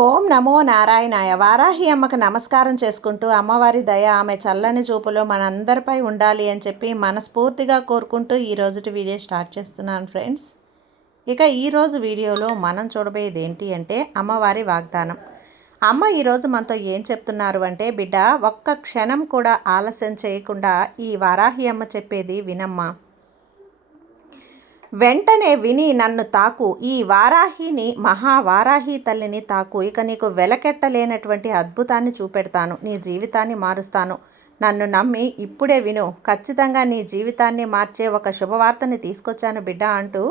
ఓం నమో నారాయణాయ. వారాహి అమ్మకు నమస్కారం చేసుకుంటూ అమ్మవారి దయ ఆమె చల్లని చూపులో మనందరిపై ఉండాలి అని చెప్పి మనస్ఫూర్తిగా కోరుకుంటూ ఈరోజుటి వీడియో స్టార్ట్ చేస్తున్నాను ఫ్రెండ్స్. ఇక ఈరోజు వీడియోలో మనం చూడబోయేది ఏంటి అంటే అమ్మవారి వాగ్దానం. అమ్మ ఈరోజు మనతో ఏం చెప్తున్నారు అంటే, బిడ్డ ఒక్క క్షణం కూడా ఆలస్యం చేయకుండా ఈ వారాహి అమ్మ చెప్పేది వినమ్మా. వెంటనే విని నన్ను తాకు, ఈ వారాహిని మహావారాహి తల్లిని తాకు. ఇక నీకు వెలకెట్టలేనటువంటి అద్భుతాన్ని చూపెడతాను, నీ జీవితాన్ని మారుస్తాను. నన్ను నమ్మి ఇప్పుడే విను, ఖచ్చితంగా నీ జీవితాన్ని మార్చే ఒక శుభవార్తని తీసుకొచ్చాను బిడ్డ అంటూ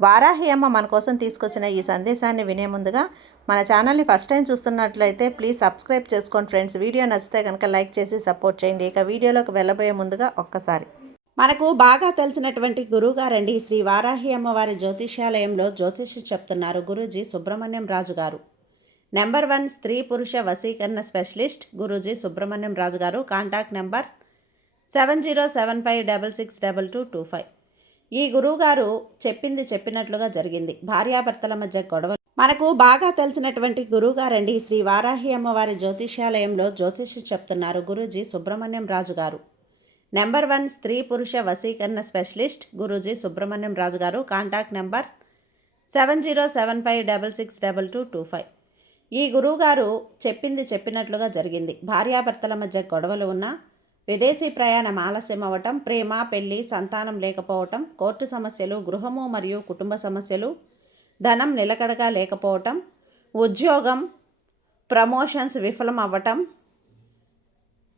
వారాహి అమ్మ మన కోసం తీసుకొచ్చిన ఈ సందేశాన్ని వినే ముందుగా మన ఛానల్ని ఫస్ట్ టైం చూస్తున్నట్లయితే ప్లీజ్ సబ్స్క్రైబ్ చేసుకోండి ఫ్రెండ్స్. వీడియో నచ్చితే కనుక లైక్ చేసి సపోర్ట్ చేయండి. ఇక వీడియోలోకి వెళ్ళబోయే ముందుగా ఒక్కసారి మనకు బాగా తెలిసినటువంటి గురువుగారండి శ్రీ వారాహి అమ్మవారి జ్యోతిష్యాలయంలో జ్యోతిష్యం చెప్తున్నారు గురూజీ సుబ్రహ్మణ్యం రాజు గారు. నెంబర్ 1 స్త్రీ పురుష వశీకరణ స్పెషలిస్ట్ గురూజీ సుబ్రహ్మణ్యం రాజు గారు. Contact number 7075662225. ఈ గురువుగారు చెప్పింది చెప్పినట్లుగా జరిగింది. భార్యాభర్తల మధ్య గొడవలు. మనకు బాగా తెలిసినటువంటి గురువుగారండి శ్రీ వారాహి అమ్మవారి జ్యోతిష్యాలయంలో జ్యోతిష్యం చెప్తున్నారు గురూజీ సుబ్రహ్మణ్యం రాజు గారు. నెంబర్ 1 స్త్రీ పురుష వశీకరణ స్పెషలిస్ట్ గురూజీ సుబ్రహ్మణ్యం రాజు గారు. Contact number 7075662225. ఈ గురువుగారు చెప్పింది చెప్పినట్లుగా జరిగింది. భార్యాభర్తల మధ్య గొడవలు ఉన్నా, విదేశీ ప్రయాణం ఆలస్యం అవ్వటం, ప్రేమ పెళ్లి సంతానం లేకపోవటం, కోర్టు సమస్యలు, గృహము మరియు కుటుంబ సమస్యలు, ధనం నిలకడగా లేకపోవటం, ఉద్యోగం ప్రమోషన్స్ విఫలం అవ్వటం,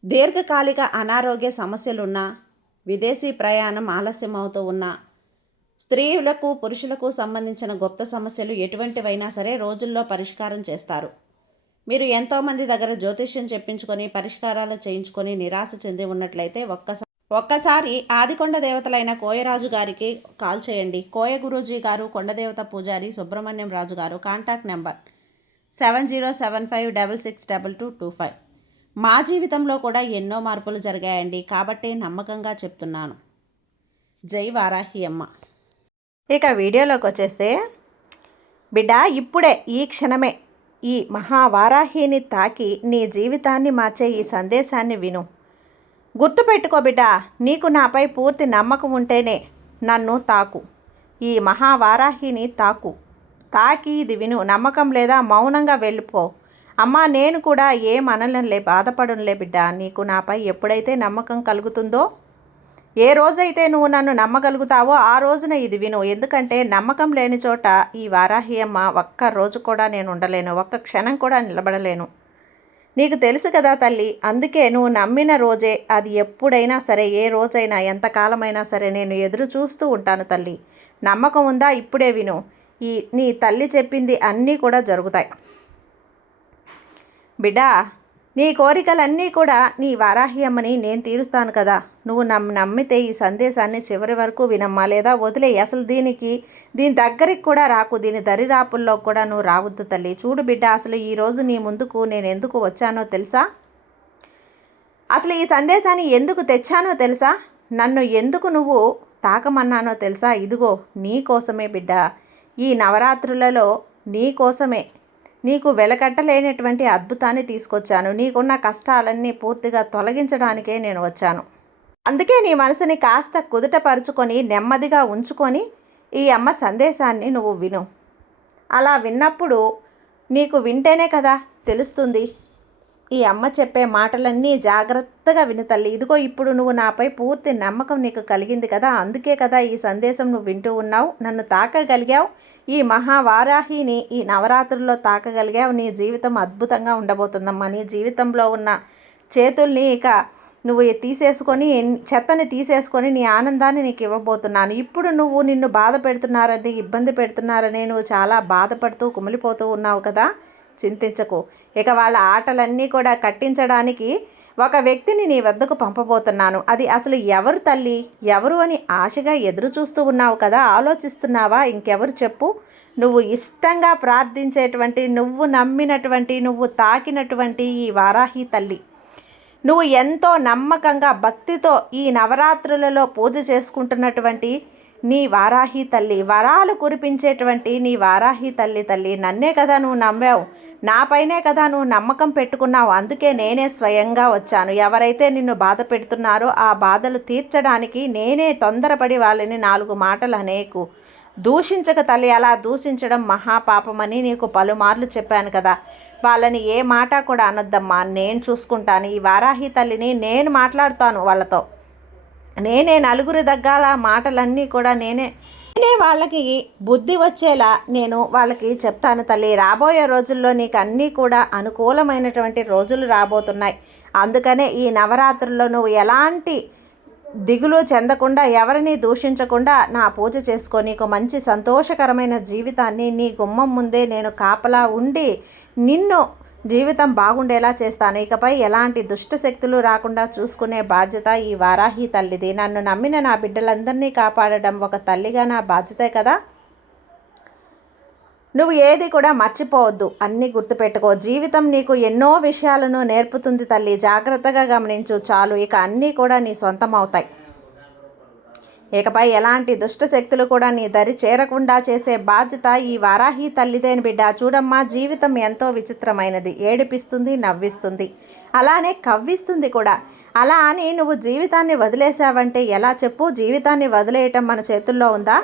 దీర్ఘకాలిక అనారోగ్య సమస్యలున్నా, విదేశీ ప్రయాణం ఆలస్యం అవుతూ ఉన్నా, స్త్రీలకు పురుషులకు సంబంధించిన గుప్త సమస్యలు ఎటువంటివైనా సరే రోజుల్లో పరిష్కారం చేస్తారు. మీరు ఎంతోమంది దగ్గర జ్యోతిష్యం చెప్పించుకొని పరిష్కారాలు చేయించుకొని నిరాశ చెంది ఉన్నట్లయితే ఒక్కసారి ఆదికొండ దేవతలైన కోయరాజు గారికి కాల్ చేయండి. కోయ గురూజీ గారు, కొండదేవత పూజారి సుబ్రహ్మణ్యం రాజు గారు. Contact number 7075662225. మా జీవితంలో కూడా ఎన్నో మార్పులు జరిగాయండి, కాబట్టి నమ్మకంగా చెప్తున్నాను. జై వారాహి అమ్మ. ఇక వీడియోలోకి వచ్చేస్తే, బిడ్డ ఇప్పుడే ఈ క్షణమే ఈ మహావారాహిని తాకి నీ జీవితాన్ని మార్చే ఈ సందేశాన్ని విను. గుర్తుపెట్టుకో బిడ్డ, నీకు నాపై పూర్తి నమ్మకం ఉంటేనే నన్ను తాకు, ఈ మహావారాహిని తాకి ఇది విను. నమ్మకం లేదా మౌనంగా వెళ్ళిపో. అమ్మా నేను కూడా ఏమనలంలే, బాధపడంలే బిడ్డ. నీకు నాపై ఎప్పుడైతే నమ్మకం కలుగుతుందో, ఏ రోజైతే నువ్వు నన్ను నమ్మగలుగుతావో ఆ రోజున ఇది విను. ఎందుకంటే నమ్మకం లేని చోట ఈ వారాహి అమ్మ ఒక్క రోజు కూడా నేను ఉండలేను, ఒక్క క్షణం కూడా నిలబడలేను. నీకు తెలుసు కదా తల్లి, అందుకే నువ్వు నమ్మిన రోజే, అది ఎప్పుడైనా సరే, ఏ రోజైనా, ఎంతకాలమైనా సరే నేను ఎదురు చూస్తూ ఉంటాను తల్లి. నమ్మకం ఉందా? ఇప్పుడే విను. నీ తల్లి చెప్పింది అన్నీ కూడా జరుగుతాయి బిడ్డ. నీ కోరికలన్నీ కూడా నీ వారాహి అమ్మని నేను తీరుస్తాను కదా. నువ్వు నమ్మితే ఈ సందేశాన్ని చివరి వరకు వినమ్మా, లేదా వదిలేయి. అసలు దీని దగ్గరికి కూడా రాకు, దీని దరిరాపుల్లో కూడా నువ్వు రావద్దు తల్లి. చూడు బిడ్డ, అసలు ఈరోజు నీ ముందుకు నేను ఎందుకు వచ్చానో తెలుసా? అసలు ఈ సందేశాన్ని ఎందుకు తెచ్చానో తెలుసా? నన్ను ఎందుకు నువ్వు తాకమన్నానో తెలుసా? ఇదిగో నీ కోసమే బిడ్డ. ఈ నవరాత్రులలో నీ కోసమే, నీకు వెలకట్టలేనటువంటి అద్భుతాన్ని తీసుకొచ్చాను. నీకున్న కష్టాలన్నీ పూర్తిగా తొలగించడానికే నేను వచ్చాను. అందుకే నీ మనసుని కాస్త కుదుటపరుచుకొని నెమ్మదిగా ఉంచుకొని ఈ అమ్మ సందేశాన్ని నువ్వు విను. అలా విన్నప్పుడు నీకు వింటేనే కదా తెలుస్తుంది. ఈ అమ్మ చెప్పే మాటలన్నీ జాగ్రత్తగా విను తల్లి. ఇదిగో ఇప్పుడు నువ్వు నాపై పూర్తి నమ్మకం నీకు కలిగింది కదా, అందుకే కదా ఈ సందేశం నువ్వు వింటూ ఉన్నావు. నన్ను తాకగలిగావు, ఈ మహావారాహిని ఈ నవరాత్రుల్లో తాకగలిగావు. నీ జీవితం అద్భుతంగా ఉండబోతుందమ్మా. నీ జీవితంలో ఉన్న చేతుల్ని ఇక నువ్వు తీసేసుకొని, చెత్తని తీసేసుకొని నీ ఆనందాన్ని నీకు ఇవ్వబోతున్నాను. ఇప్పుడు నిన్ను బాధ పెడుతున్నారని, ఇబ్బంది పెడుతున్నారని నువ్వు చాలా బాధపడుతూ కుమిలిపోతూ ఉన్నావు కదా. చింతించకు. ఇక వాళ్ళ ఆటలన్నీ కూడా కట్టించడానికి ఒక వ్యక్తిని నీ వద్దకు పంపబోతున్నాను. అది అసలు ఎవరు తల్లి, ఎవరు అని ఆశగా ఎదురు చూస్తూ ఉన్నావు కదా. ఆలోచిస్తున్నావా? ఇంకెవరు చెప్పు. నువ్వు ఇష్టంగా ప్రార్థించేటువంటి, నువ్వు నమ్మినటువంటి, నువ్వు తాకినటువంటి ఈ వారాహి తల్లి. నువ్వు ఎంతో నమ్మకంగా భక్తితో ఈ నవరాత్రులలో పూజ చేసుకుంటున్నటువంటి నీ వారాహి తల్లి, వరాలు కురిపించేటువంటి నీ వారాహి తల్లి నన్నే కదా నువ్వు నమ్మావు. నాపైనే కదా నువ్వు నమ్మకం పెట్టుకున్నావు, అందుకే నేనే స్వయంగా వచ్చాను. ఎవరైతే నిన్ను బాధ పెడుతున్నారో ఆ బాధలు తీర్చడానికి నేనే తొందరపడి వాళ్ళని 4 మాటలు అనేకు. దూషించక తల్లి, అలా దూషించడం మహాపాపమని నీకు పలుమార్లు చెప్పాను కదా. వాళ్ళని ఏ మాట కూడా అనొద్దమ్మా, నేను చూసుకుంటాను. ఈ వారాహి తల్లిని నేను మాట్లాడుతాను వాళ్ళతో. నేనే నలుగురు దగ్గర మాటలన్నీ కూడా నేనే వాళ్ళకి బుద్ధి వచ్చేలా నేను వాళ్ళకి చెప్తాను తల్లి. రాబోయే రోజుల్లో నీకు అన్నీ కూడా అనుకూలమైనటువంటి రోజులు రాబోతున్నాయి. అందుకనే ఈ నవరాత్రుల్లో నువ్వు ఎలాంటి దిగులు చెందకుండా, ఎవరిని దూషించకుండా నా పూజ చేసుకో. నీకు మంచి సంతోషకరమైన జీవితాన్ని నీ గుమ్మం ముందే నేను కాపలా ఉండి నిన్ను జీవితం బాగుండేలా చేస్తాను. ఇకపై ఎలాంటి దుష్ట శక్తులు రాకుండా చూసుకునే బాధ్యత ఈ వారాహి తల్లిది. నన్ను నమ్మిన నా బిడ్డలందరినీ కాపాడడం ఒక తల్లిగా నా బాధ్యతే కదా. నువ్వు ఏది కూడా మర్చిపోవద్దు, అన్నీ గుర్తుపెట్టుకో. జీవితం నీకు ఎన్నో విషయాలను నేర్పుతుంది తల్లి. జాగ్రత్తగా గమనించు చాలు, ఇక అన్నీ కూడా నీ సొంతం అవుతాయి. ఇకపై ఎలాంటి దుష్ట శక్తులు కూడా నీ దరి చేరకుండా చేసే బాధ్యత ఈ వారాహి తల్లిదేని బిడ్డ. చూడమ్మా, జీవితం ఎంతో విచిత్రమైనది. ఏడిపిస్తుంది, నవ్విస్తుంది, అలానే కవ్విస్తుంది కూడా. అలా అని నువ్వు జీవితాన్ని వదిలేసావంటే ఎలా చెప్పు? జీవితాన్ని వదిలేయటం మన చేతుల్లో ఉందా?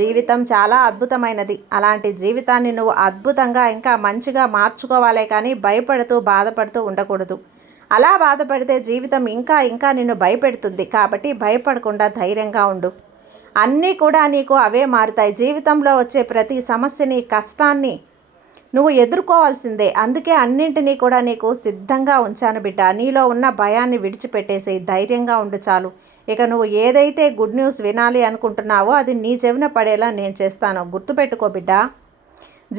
జీవితం చాలా అద్భుతమైనది. అలాంటి జీవితాన్ని నువ్వు అద్భుతంగా ఇంకా మంచిగా మార్చుకోవాలే కానీ భయపడుతూ బాధపడుతూ ఉండకూడదు. అలా బాధపడితే జీవితం ఇంకా ఇంకా నిన్ను భయపెడుతుంది. కాబట్టి భయపడకుండా ధైర్యంగా ఉండు. అన్నీ కూడా నీకు అవే మారుతాయి. జీవితంలో వచ్చే ప్రతి సమస్యని, కష్టాన్ని నువ్వు ఎదుర్కోవాల్సిందే. అందుకే అన్నింటినీ కూడా నీకు సిద్ధంగా ఉంచాను బిడ్డ. నీలో ఉన్న భయాన్ని విడిచిపెట్టేసి ధైర్యంగా ఉండు చాలు. ఇక నువ్వు ఏదైతే గుడ్ న్యూస్ వినాలి అనుకుంటున్నావో అది నీ చెవిన పడేలా నేను చేస్తాను. గుర్తుపెట్టుకో బిడ్డ,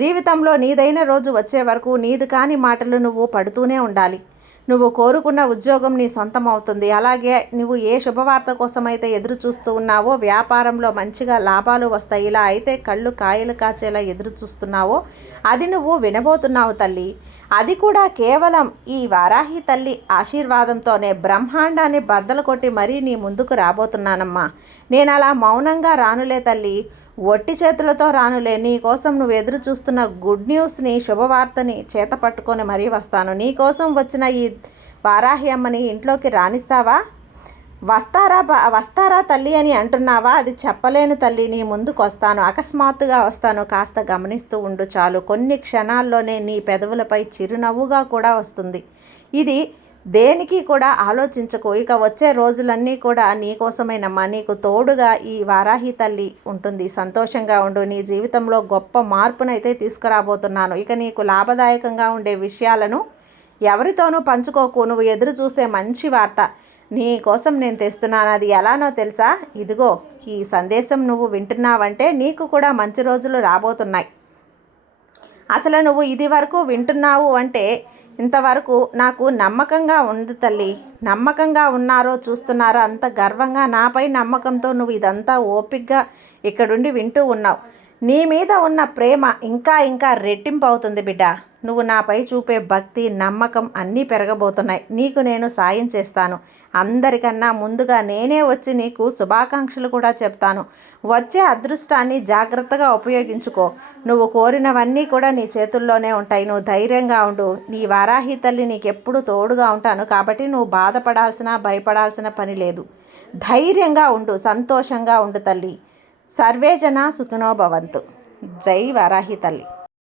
జీవితంలో నీదైన రోజు వచ్చే వరకు నీది కాని మాటలు నువ్వు పడుతూనే ఉండాలి. నువ్వు కోరుకున్న ఉద్యోగం నీ సొంతం అవుతుంది. అలాగే నువ్వు ఏ శుభవార్త కోసమైతే ఎదురు చూస్తూ ఉన్నావో వ్యాపారంలో మంచిగా లాభాలు వస్తాయి. ఇలా అయితే కళ్ళు కాయలు కాచేలా ఎదురు చూస్తున్నావో అది నువ్వు వినబోతున్నావు తల్లి. అది కూడా కేవలం ఈ వారాహి తల్లి ఆశీర్వాదంతోనే. బ్రహ్మాండాన్ని బద్దలు కొట్టి మరీ నీ ముందుకు రాబోతున్నానమ్మా. నేను అలా మౌనంగా రానులే తల్లి, ఒట్టి చేతులతో రానులే. నీ కోసం నువ్వు ఎదురు చూస్తున్న గుడ్ న్యూస్ని, శుభవార్తని చేత పట్టుకొని మరీ వస్తాను. నీ కోసం వచ్చిన ఈ వారాహి అమ్మని ఇంట్లోకి రాణిస్తావా? వస్తారా తల్లి అని అంటున్నావా? అది చెప్పలేను తల్లి. నీ ముందుకు వస్తాను, అకస్మాత్తుగా వస్తాను. కాస్త గమనిస్తూ ఉండు చాలు. కొన్ని క్షణాల్లోనే నీ పెదవులపై చిరునవ్వుగా కూడా వస్తుంది. ఇది దేనికి కూడా ఆలోచించకు. ఇక వచ్చే రోజులన్నీ కూడా నీకోసమేనమ్మా. నీకు తోడుగా ఈ వారాహి తల్లి ఉంటుంది. సంతోషంగా ఉండు. నీ జీవితంలో గొప్ప మార్పునైతే తీసుకురాబోతున్నాను. ఇక నీకు లాభదాయకంగా ఉండే విషయాలను ఎవరితోనూ పంచుకోకు. నువ్వు ఎదురు చూసే మంచి వార్త నీ కోసం నేను తెస్తున్నాను. అది ఎలానో తెలుసా? ఇదిగో ఈ సందేశం నువ్వు వింటున్నావంటే నీకు కూడా మంచి రోజులు రాబోతున్నాయి. అసలు నువ్వు ఇది వరకు వింటున్నావు అంటే ఇంతవరకు నాకు నమ్మకంగా ఉంది తల్లి. నమ్మకంగా ఉన్నారో చూస్తున్నారో అంత గర్వంగా నాపై నమ్మకంతో నువ్వు ఇదంతా ఓపికగా ఇక్కడుండి వింటూ ఉన్నావు. నీ మీద ఉన్న ప్రేమ ఇంకా ఇంకా రెట్టింపు అవుతుంది బిడ్డ. నువ్వు నాపై చూపే భక్తి, నమ్మకం అన్నీ పెరగబోతున్నాయి. నీకు నేను సాయం చేస్తాను. అందరికన్నా ముందుగా నేనే వచ్చి నీకు శుభాకాంక్షలు కూడా చెప్తాను. వచ్చే అదృష్టాన్ని జాగ్రత్తగా ఉపయోగించుకో. నువ్వు కోరినవన్నీ కూడా నీ చేతుల్లోనే ఉంటాయి. నువ్వు ధైర్యంగా ఉండు. నీ వారాహి తల్లి నీకెప్పుడు తోడుగా ఉంటాను. కాబట్టి నువ్వు బాధపడాల్సిన, భయపడాల్సిన పని లేదు. ధైర్యంగా ఉండు, సంతోషంగా ఉండు తల్లి. సర్వేజన సుఖినో భవంతు. జై వారాహి తల్లి.